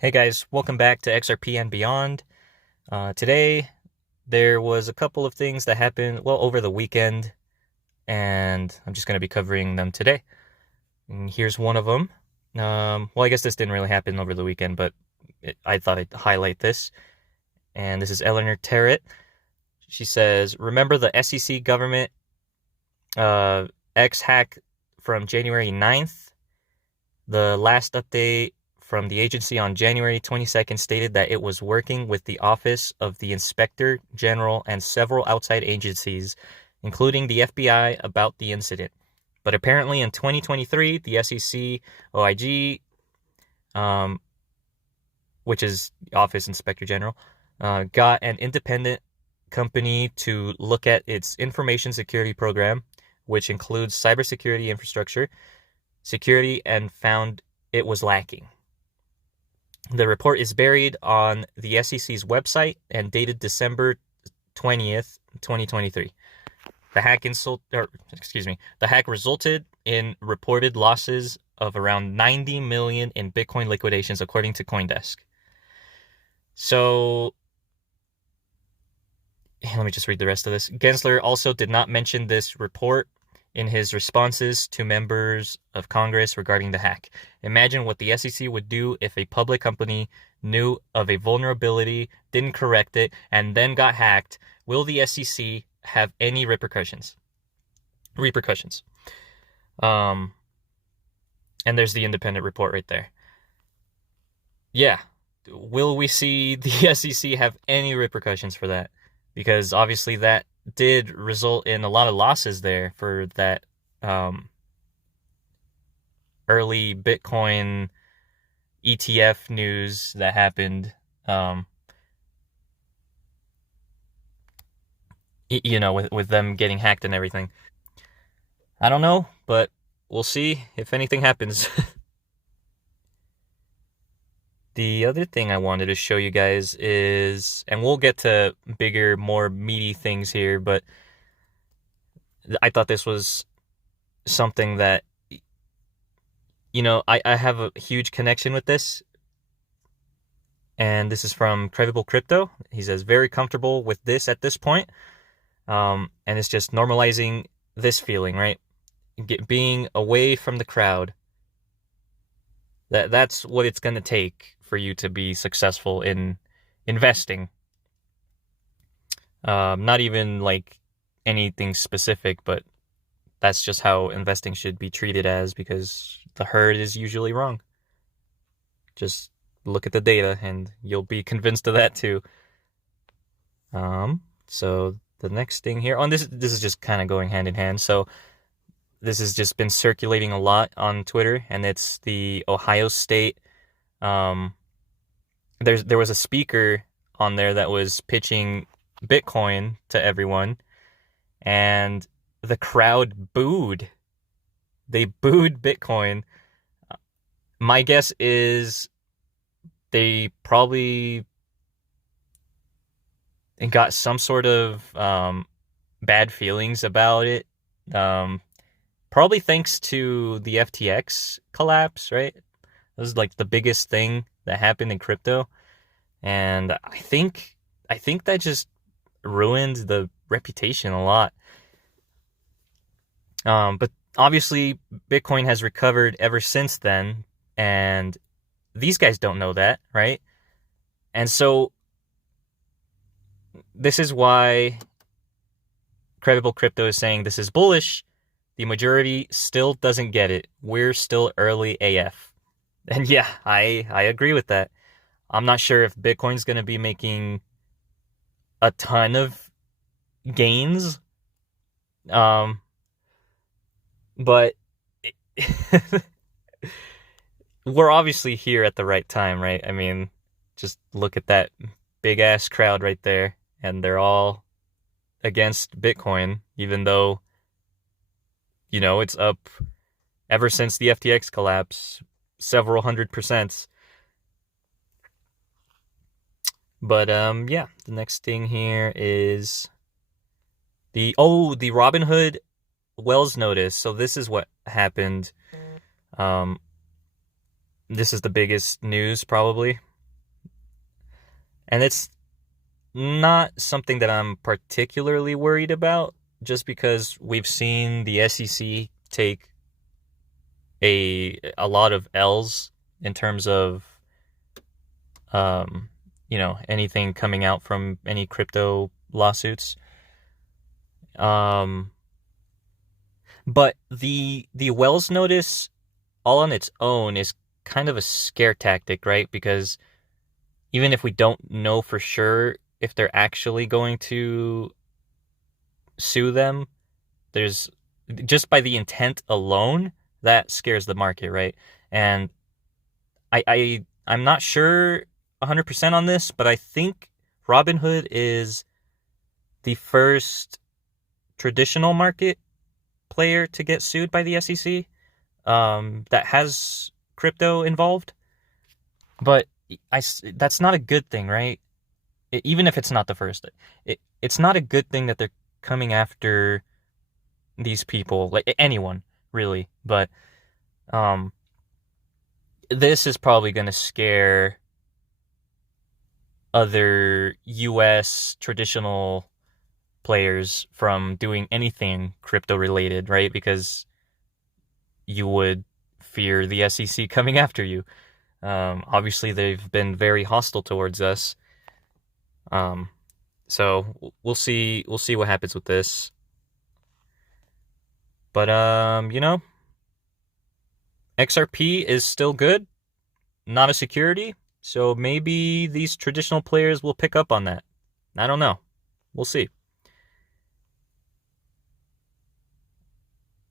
Hey guys, welcome back to XRP and Beyond. Today, there was a couple of things that happened, well, over the weekend, and I'm just going to be covering them today. And here's one of them. Well, I guess this didn't really happen over the weekend, but I thought I'd highlight this. And this is Eleanor Terrett. She says, remember the SEC government X hack from January 9th? The last update from the agency on January 22nd stated that it was working with the Office of the Inspector General and several outside agencies, including the FBI, about the incident. But apparently in 2023, the SEC OIG, which is Office Inspector General, got an independent company to look at its information security program, which includes cybersecurity infrastructure, security, and found it was lacking. The report is buried on the SEC's website and dated December 20th, 2023. The hack resulted in reported losses of around 90 million in Bitcoin liquidations, according to CoinDesk. So, let me just read the rest of this. Gensler also did not mention this report in his responses to members of Congress regarding the hack. Imagine what the SEC would do if a public company knew of a vulnerability, didn't correct it, and then got hacked. Will the SEC have any repercussions? And there's the independent report right there. Yeah. Will we see the SEC have any repercussions for that? Because obviously that did result in a lot of losses there for that early Bitcoin ETF news that happened, with them getting hacked and everything. I don't know, but we'll see if anything happens. The other thing I wanted to show you guys is, and we'll get to bigger, more meaty things here, but I thought this was something that, I have a huge connection with this. And this is from Credible Crypto. He says, very comfortable with this at this point. And it's just normalizing this feeling, right? Being away from the crowd. That's what it's going to take for you to be successful in investing. Not even like anything specific, but that's just how investing should be treated as, because the herd is usually wrong. Just look at the data and you'll be convinced of that too. So the next thing here, this is just kind of going hand in hand. So this has just been circulating a lot on Twitter, and it's the Ohio State. There was a speaker on there that was pitching Bitcoin to everyone, and the crowd booed. They booed Bitcoin. My guess is they probably got some sort of bad feelings about it. Probably thanks to the FTX collapse, right? It was like the biggest thing that happened in crypto. And I think that just ruined the reputation a lot. But obviously Bitcoin has recovered ever since then, and these guys don't know that, right? And so this is why Credible Crypto is saying this is bullish. The majority still doesn't get it. We're still early AF. And yeah, I agree with that. I'm not sure if Bitcoin's going to be making a ton of gains. But we're obviously here at the right time, right? I mean, just look at that big ass crowd right there, and they're all against Bitcoin, even though, it's up ever since the FTX collapse, several 100%. But yeah, the next thing here is the RobinHood Wells notice. So this is what happened. This is the biggest news probably. And it's not something that I'm particularly worried about, just because we've seen the SEC take a lot of L's in terms of anything coming out from any crypto lawsuits. But the Wells notice all on its own is kind of a scare tactic, right? Because even if we don't know for sure if they're actually going to sue them, there's just by the intent alone that scares the market, right? And I'm not sure 100% on this, but I think Robinhood is the first traditional market player to get sued by the SEC that has crypto involved. But that's not a good thing, right? Even if it's not the first, it's not a good thing that they're coming after these people, like anyone really. But this is probably going to scare other U.S. traditional players from doing anything crypto related, right? Because you would fear the SEC coming after you. Obviously, they've been very hostile towards us. So we'll see what happens with this. But XRP is still good, not a security. So maybe these traditional players will pick up on that. I don't know. We'll see.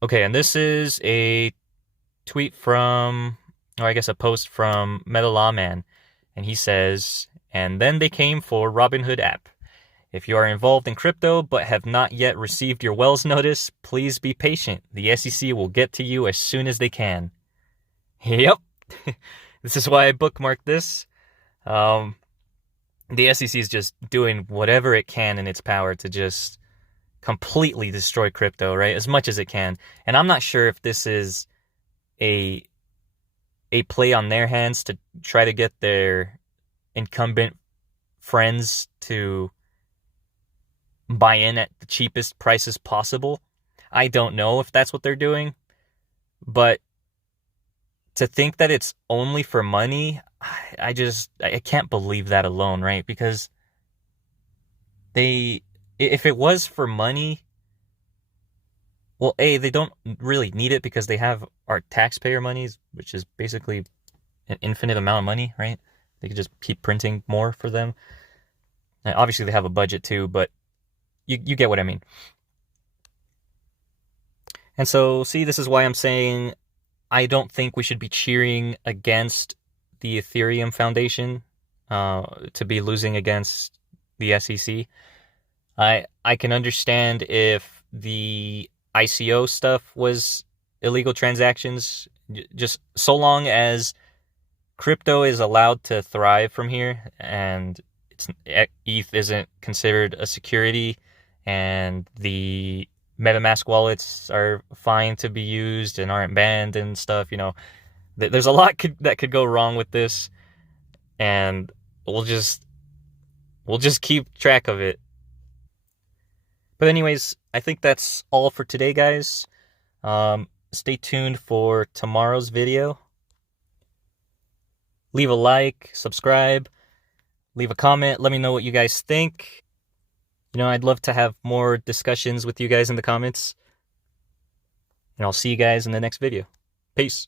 Okay, and this is a tweet from, or I guess a post from Meta Lawman. And he says, and then they came for Robinhood app. If you are involved in crypto but have not yet received your Wells notice, please be patient. The SEC will get to you as soon as they can. Yep. This is why I bookmarked this. The SEC is just doing whatever it can in its power to just completely destroy crypto, right? As much as it can. And I'm not sure if this is a play on their hands to try to get their incumbent friends to buy in at the cheapest prices possible. I don't know if that's what they're doing, but to think that it's only for money, I can't believe that alone, right? Because if it was for money, well, they don't really need it because they have our taxpayer monies, which is basically an infinite amount of money, right? They could just keep printing more for them. And obviously, they have a budget too, but you get what I mean. And so, see, this is why I'm saying I don't think we should be cheering against the Ethereum Foundation to be losing against the SEC. I can understand if the ICO stuff was illegal transactions, just so long as crypto is allowed to thrive from here and ETH isn't considered a security and the MetaMask wallets are fine to be used and aren't banned and stuff, there's a lot that could go wrong with this, and we'll just keep track of it. But anyways, I think that's all for today, guys. Stay tuned for tomorrow's video. Leave a like, subscribe, leave a comment. Let me know what you guys think. I'd love to have more discussions with you guys in the comments. And I'll see you guys in the next video. Peace.